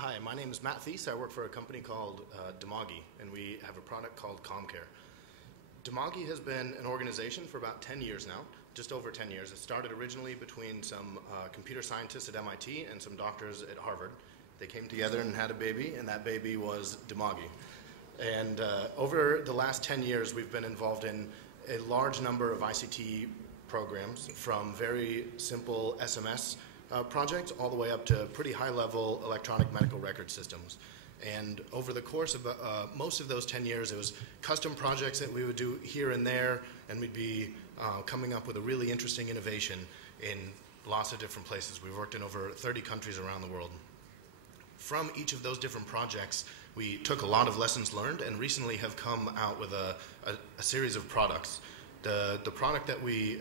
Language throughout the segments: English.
Hi, my name is Matt Theis. I work for a company called Demagi, and we have a product called Commcare. Demagi has been an organization for about 10 years now, just over 10 years. It started originally between some computer scientists at MIT and some doctors at Harvard. They came together and had a baby, and that baby was Demagi. And over the last 10 years, we've been involved in a large number of ICT programs, from very simple SMS projects all the way up to pretty high-level electronic medical record systems. And over the course of most of those 10 years, it was custom projects that we would do here and there, and we'd be coming up with a really interesting innovation in lots of different places. We've worked in over 30 countries around the world. From each of those different projects, we took a lot of lessons learned and recently have come out with a series of products. The product that we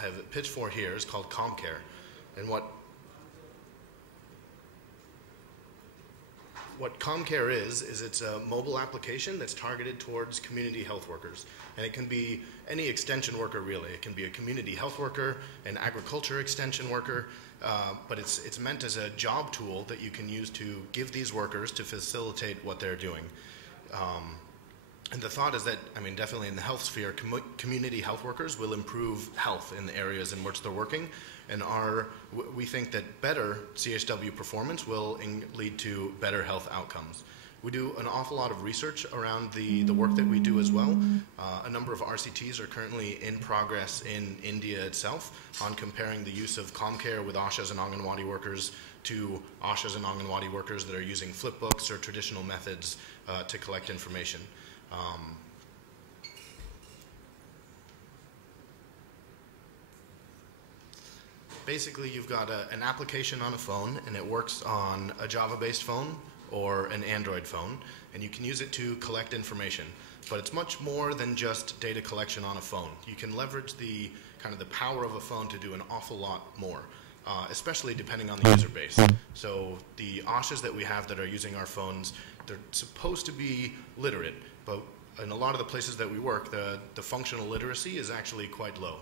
have pitched for here is called Commcare. And what Commcare is it's a mobile application that's targeted towards community health workers. And it can be any extension worker, really. It can be a community health worker, an agriculture extension worker, but it's meant as a job tool that you can use to give these workers to facilitate what they're doing. And the thought is that, I mean, definitely in the health sphere, community health workers will improve health in the areas in which they're working, and we think that better CHW performance will lead to better health outcomes. We do an awful lot of research around the work that we do as well. A number of RCTs are currently in progress in India itself on comparing the use of Commcare with Ashas and Anganwadi workers to Ashas and Anganwadi workers that are using flipbooks or traditional methods to collect information. Basically, you've got an application on a phone, and it works on a Java-based phone or an Android phone, and you can use it to collect information. But it's much more than just data collection on a phone. You can leverage the power of a phone to do an awful lot more, especially depending on the user base. So the Ashas that we have that are using our phones, they're supposed to be literate, but in a lot of the places that we work, the functional literacy is actually quite low.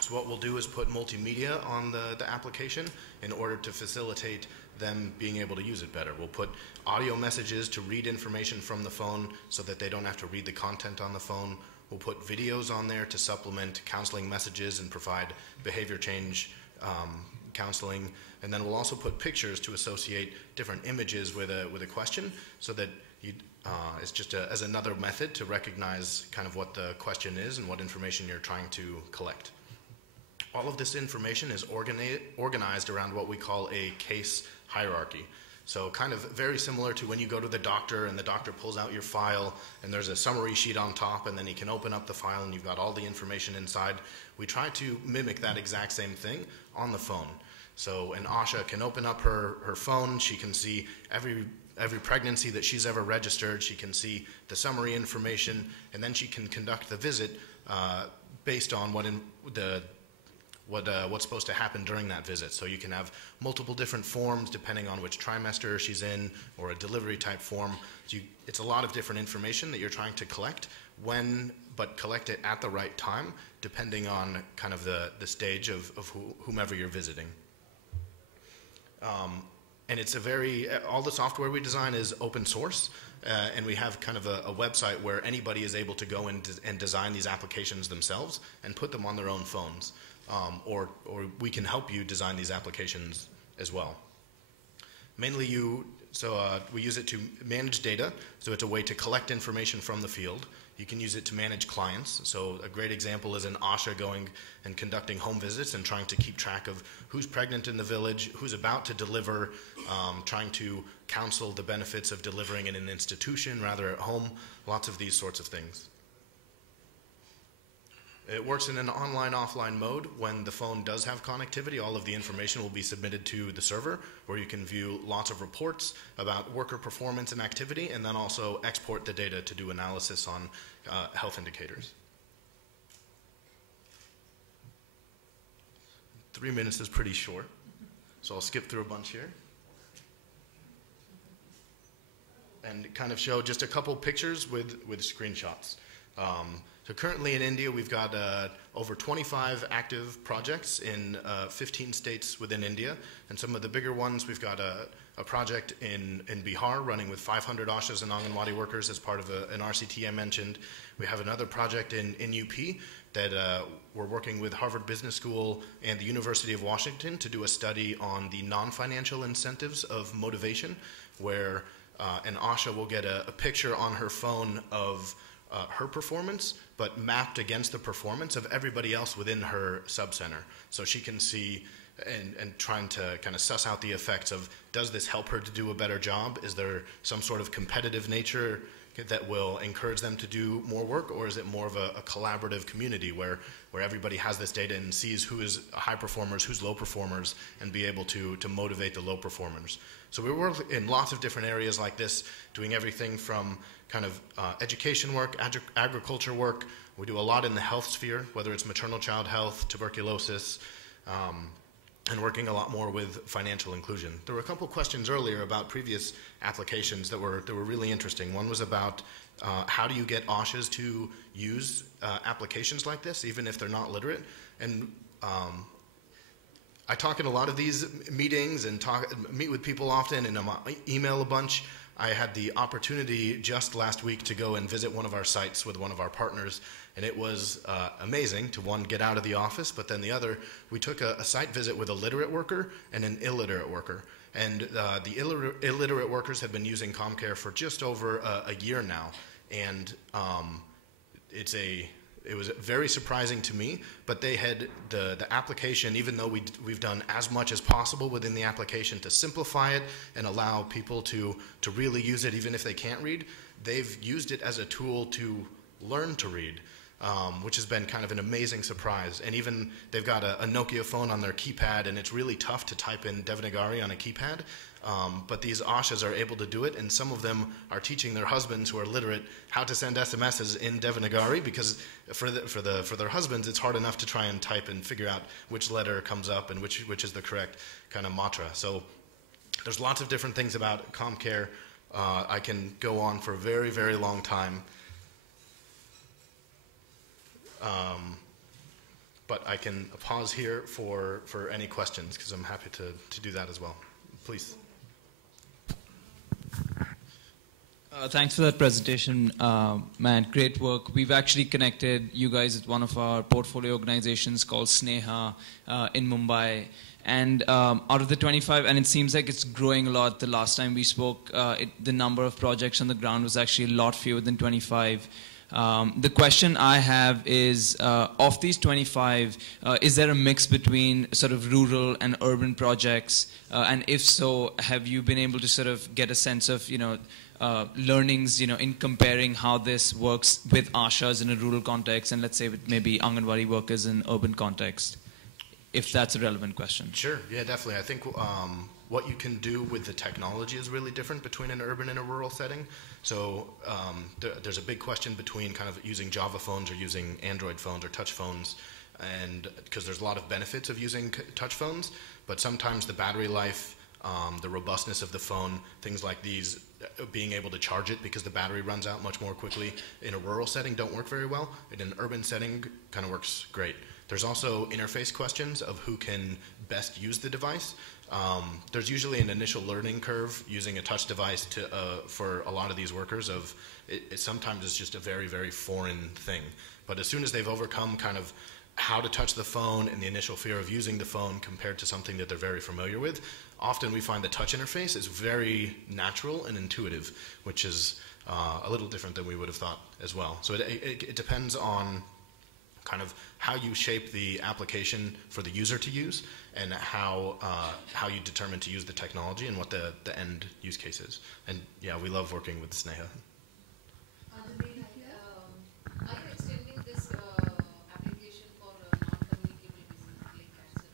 So what we'll do is put multimedia on the application in order to facilitate them being able to use it better. We'll put audio messages to read information from the phone so that they don't have to read the content on the phone. We'll put videos on there to supplement counseling messages and provide behavior change counseling. And then we'll also put pictures to associate different images with a question so that it's just as another method to recognize kind of what the question is and what information you're trying to collect. All of this information is organized around what we call a case hierarchy. So kind of very similar to when you go to the doctor and the doctor pulls out your file and there's a summary sheet on top, and then he can open up the file and you've got all the information inside. We try to mimic that exact same thing on the phone. So an Asha can open up her phone, she can see every pregnancy that she's ever registered, she can see the summary information, and then she can conduct the visit based on what's supposed to happen during that visit. So you can have multiple different forms depending on which trimester she's in, or a delivery type form. So it's a lot of different information that you're trying to collect but collect it at the right time depending on kind of the stage of whomever you're visiting. And it's all the software we design is open source, and we have kind of a website where anybody is able to go and design these applications themselves and put them on their own phones. Or we can help you design these applications as well. Mainly we use it to manage data, so it's a way to collect information from the field. You can use it to manage clients. So a great example is an Asha going and conducting home visits and trying to keep track of who's pregnant in the village, who's about to deliver, trying to counsel the benefits of delivering in an institution rather at home, lots of these sorts of things. It works in an online-offline mode. When the phone does have connectivity, all of the information will be submitted to the server, where you can view lots of reports about worker performance and activity, and then also export the data to do analysis on health indicators. 3 minutes is pretty short, so I'll skip through a bunch here and kind of show just a couple pictures with screenshots. So currently in India, we've got over 25 active projects in 15 states within India. And some of the bigger ones, we've got a project in Bihar running with 500 Ashas and Anganwadi workers as part of an RCT I mentioned. We have another project in UP that we're working with Harvard Business School and the University of Washington to do a study on the non-financial incentives of motivation, where an Asha will get a picture on her phone of her performance, but mapped against the performance of everybody else within her subcenter. So she can see and trying to kind of suss out the effects of, does this help her to do a better job? Is there some sort of competitive nature that will encourage them to do more work, or is it more of a collaborative community where everybody has this data and sees who is high performers, who's low performers, and be able to motivate the low performers? So we work in lots of different areas like this, doing everything from kind of education work, agriculture work. We do a lot in the health sphere, whether it's maternal child health, tuberculosis, and working a lot more with financial inclusion. There were a couple questions earlier about previous applications that were really interesting. One was about how do you get Ashas to use applications like this, even if they're not literate? And I talk in a lot of these meetings and meet with people often, and email a bunch. I had the opportunity just last week to go and visit one of our sites with one of our partners, and it was amazing to, one, get out of the office, but then the other, we took a site visit with a literate worker and an illiterate worker. And the illiterate workers have been using Commcare for just over a year now, and it was very surprising to me, but they had the application, even though we've done as much as possible within the application to simplify it and allow people to really use it even if they can't read, they've used it as a tool to learn to read, which has been kind of an amazing surprise. And even they've got a Nokia phone on their keypad, and it's really tough to type in Devanagari on a keypad. But these Ashas are able to do it, and some of them are teaching their husbands who are literate how to send SMSs in Devanagari, because for their husbands it's hard enough to try and type and figure out which letter comes up and which is the correct kind of matra. So there's lots of different things about Commcare. I can go on for a very, very long time. But I can pause here for any questions, because I'm happy to do that as well. Please. Thanks for that presentation, Matt. Great work. We've actually connected you guys with one of our portfolio organizations called Sneha in Mumbai. And out of the 25, and it seems like it's growing a lot. The last time we spoke, the number of projects on the ground was actually a lot fewer than 25. The question I have is, of these 25, is there a mix between sort of rural and urban projects? And if so, have you been able to sort of get a sense of, learnings, in comparing how this works with Ashas in a rural context and let's say with maybe Anganwadi workers in urban context, if that's a relevant question? Sure, yeah, definitely. I think what you can do with the technology is really different between an urban and a rural setting. So there's a big question between kind of using Java phones or using Android phones or touch phones, and because there's a lot of benefits of using touch phones, but sometimes the battery life, the robustness of the phone, things like these, being able to charge it because the battery runs out much more quickly in a rural setting don't work very well. In an urban setting, kind of works great. There's also interface questions of who can best use the device. There's usually an initial learning curve using a touch device for a lot of these workers. Sometimes it's just a very, very foreign thing. But as soon as they've overcome kind of how to touch the phone and the initial fear of using the phone compared to something that they're very familiar with, often we find the touch interface is very natural and intuitive, which is a little different than we would have thought as well. So it depends on kind of how you shape the application for the user to use, and how you determine to use the technology and what the end use case is. And yeah, we love working with Sneha. Are you extending this application for non-communicable diseases like cancer?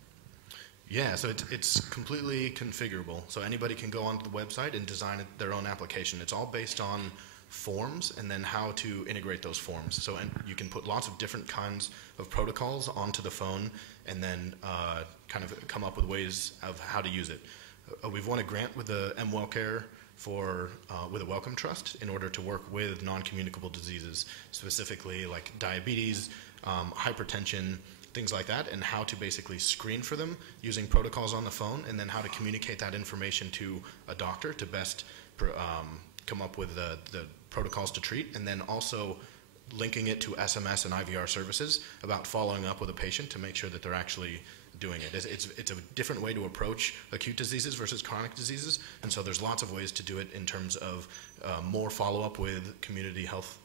Yeah, so it's completely configurable. So anybody can go onto the website and design their own application. It's all based on forms and then how to integrate those forms. So you can put lots of different kinds of protocols onto the phone and then kind of come up with ways of how to use it. we've won a grant with the MWellCare with a Wellcome Trust in order to work with non-communicable diseases, specifically like diabetes, hypertension, things like that, and how to basically screen for them using protocols on the phone, and then how to communicate that information to a doctor to best come up with the protocols to treat, and then also linking it to SMS and IVR services about following up with a patient to make sure that they're actually doing it. It's a different way to approach acute diseases versus chronic diseases, and so there's lots of ways to do it in terms of more follow-up with community health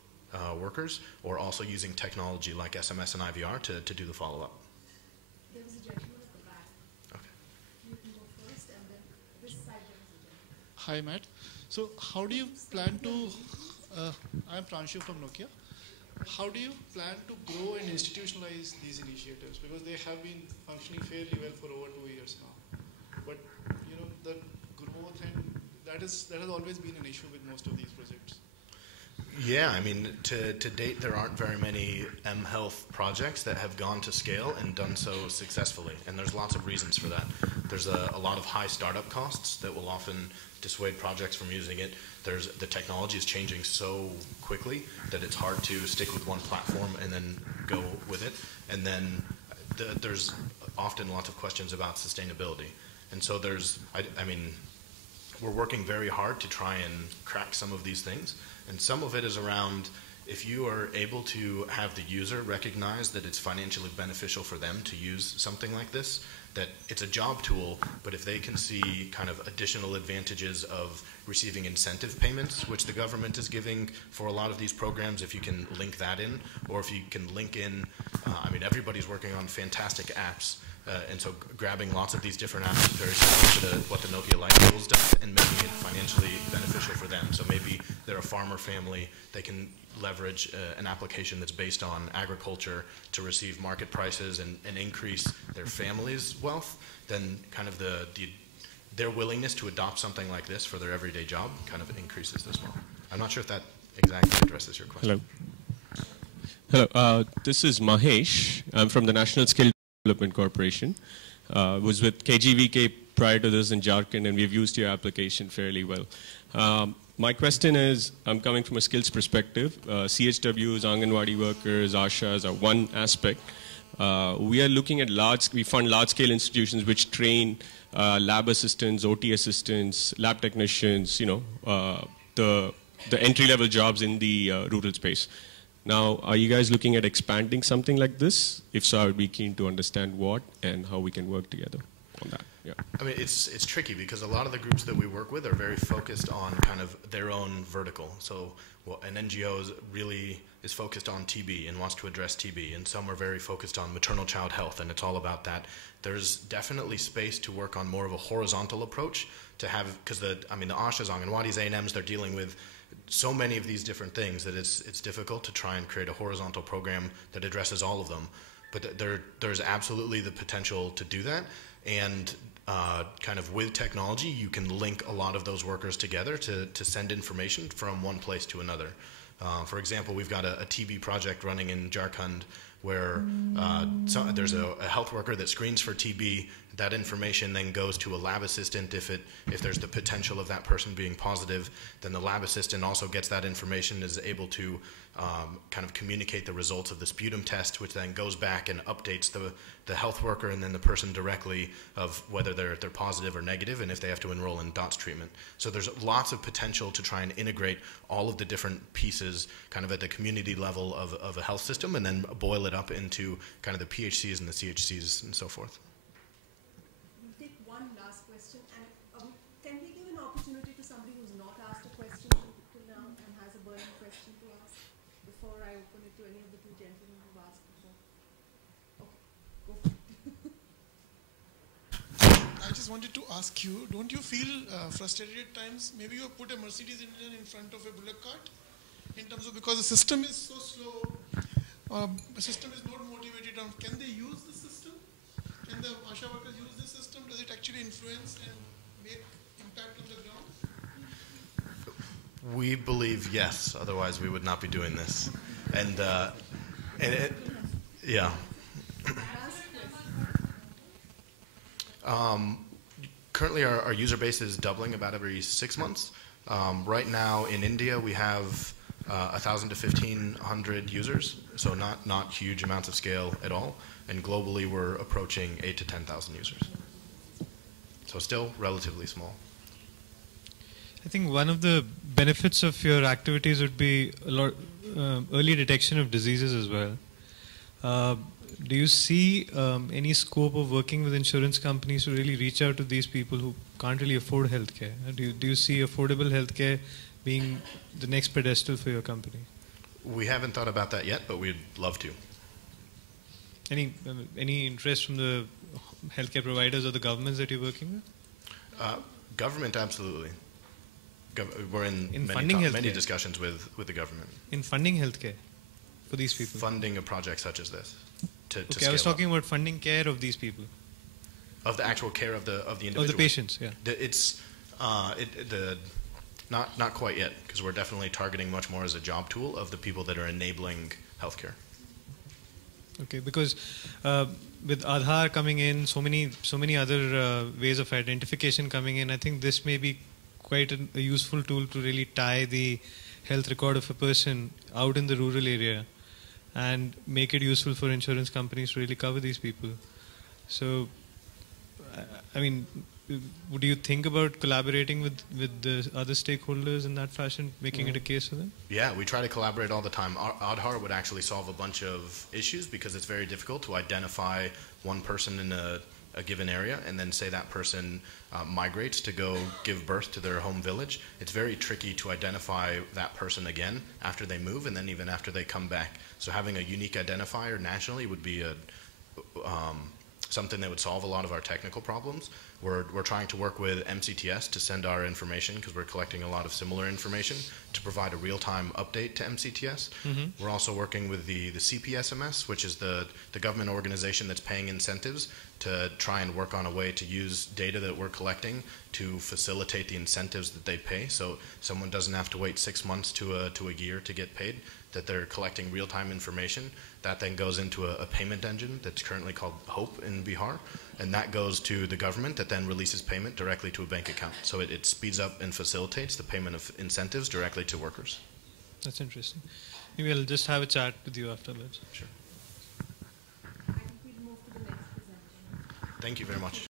workers, or also using technology like SMS and IVR to do the follow-up. There was a gentleman at the back. Okay. You can go first, and then this side there was a gentleman. Hi, Matt. So how do you plan to, I'm Pranshu from Nokia. How do you plan to grow and institutionalize these initiatives? Because they have been functioning fairly well for over 2 years now. But, you know, the growth, and that has always been an issue with most of these projects. Yeah, I mean, to date, there aren't very many mHealth projects that have gone to scale and done so successfully, and there's lots of reasons for that. There's a lot of high startup costs that will often dissuade projects from using it. The technology is changing so quickly that it's hard to stick with one platform and then go with it. And then there's often lots of questions about sustainability. And so we're working very hard to try and crack some of these things. And some of it is around, if you are able to have the user recognize that it's financially beneficial for them to use something like this, that it's a job tool, but if they can see kind of additional advantages of receiving incentive payments, which the government is giving for a lot of these programs, if you can link that in, or if you can link in, everybody's working on fantastic apps, and so grabbing lots of these different apps very similar to what the Nokia Light Tools does and making it financially beneficial for them. So maybe they're a farmer family, they can leverage an application that's based on agriculture to receive market prices and increase their family's wealth. Then kind of their willingness to adopt something like this for their everyday job kind of increases as well. I'm not sure if that exactly addresses your question. Hello, this is Mahesh. I'm from the National Skill Development Corporation. Was with KGVK prior to this in Jharkhand, and we've used your application fairly well. My question is, I'm coming from a skills perspective. CHWs, Anganwadi workers, ASHAs are one aspect. We are looking at we fund large-scale institutions which train lab assistants, OT assistants, lab technicians, the entry-level jobs in the rural space. Now, are you guys looking at expanding something like this? If so, I would be keen to understand what and how we can work together on that. Yeah. I mean, it's tricky because a lot of the groups that we work with are very focused on kind of their own vertical. So an NGO really is focused on TB and wants to address TB, and some are very focused on maternal child health, and it's all about that. There's definitely space to work on more of a horizontal approach to have, because the ASHAs, Anganwadis, A&Ms, they're dealing with so many of these different things that it's difficult to try and create a horizontal program that addresses all of them. But there's absolutely the potential to do that, and kind of with technology, you can link a lot of those workers together to send information from one place to another. For example, we've got a TB project running in Jharkhand where there's a health worker that screens for TB. That information then goes to a lab assistant. If there's the potential of that person being positive, then the lab assistant also gets that information, is able to kind of communicate the results of the sputum test, which then goes back and updates the health worker and then the person directly of whether they're positive or negative, and if they have to enroll in DOTS treatment. So there's lots of potential to try and integrate all of the different pieces kind of at the community level of a health system, and then boil it up into kind of the PHCs and the CHCs and so forth. One last question, and can we give an opportunity to somebody who's not asked a question till now and has a burning question to ask before I open it to any of the two gentlemen who've asked before? Okay, go for it. I just wanted to ask you, don't you feel frustrated at times? Maybe you have put a Mercedes engine in front of a bullock cart in terms of, because the system is so slow, the system is not motivated. Can they use the system? Can the ASHA workers use the system? Does it actually influence and make impact on the ground? We believe yes, otherwise we would not be doing this. Yeah. Currently, our user base is doubling about every 6 months. Right now in India, we have 1,000 to 1,500 users, so not huge amounts of scale at all. And globally, we're approaching 8 to 10,000 users. So still relatively small. I think one of the benefits of your activities would be a lot early detection of diseases as well. Do you see any scope of working with insurance companies to really reach out to these people who can't really afford healthcare? Do you see affordable healthcare being the next pedestal for your company? We haven't thought about that yet, but we'd love to. Any interest from the healthcare providers or the governments that you're working with? Government, absolutely. We're in many discussions with the government. In funding healthcare for these people? Funding a project such as this. Okay, I was talking about funding care of these people. Of the actual care of the individual? Of the patients, yeah. It's not quite yet, because we're definitely targeting much more as a job tool of the people that are enabling healthcare. Okay, because with Aadhaar coming in, so many other ways of identification coming in, I think this may be quite a useful tool to really tie the health record of a person out in the rural area and make it useful for insurance companies to really cover these people. So, I mean, would you think about collaborating with the other stakeholders in that fashion, making it a case for them? Yeah, we try to collaborate all the time. Aadhaar would actually solve a bunch of issues because it's very difficult to identify one person in a given area and then say that person migrates to go give birth to their home village. It's very tricky to identify that person again after they move and then even after they come back. So having a unique identifier nationally would be something that would solve a lot of our technical problems. We're trying to work with MCTS to send our information because we're collecting a lot of similar information to provide a real-time update to MCTS. Mm-hmm. We're also working with the CPSMS, which is the government organization that's paying incentives to try and work on a way to use data that we're collecting to facilitate the incentives that they pay. So someone doesn't have to wait 6 months to a year to get paid, that they're collecting real-time information. That then goes into a payment engine that's currently called HOPE in Bihar, and that goes to the government that then releases payment directly to a bank account. So it speeds up and facilitates the payment of incentives directly to workers. That's interesting. Maybe I'll just have a chat with you after that. Sure. I think we'll move to the next presenter. Thank you very much.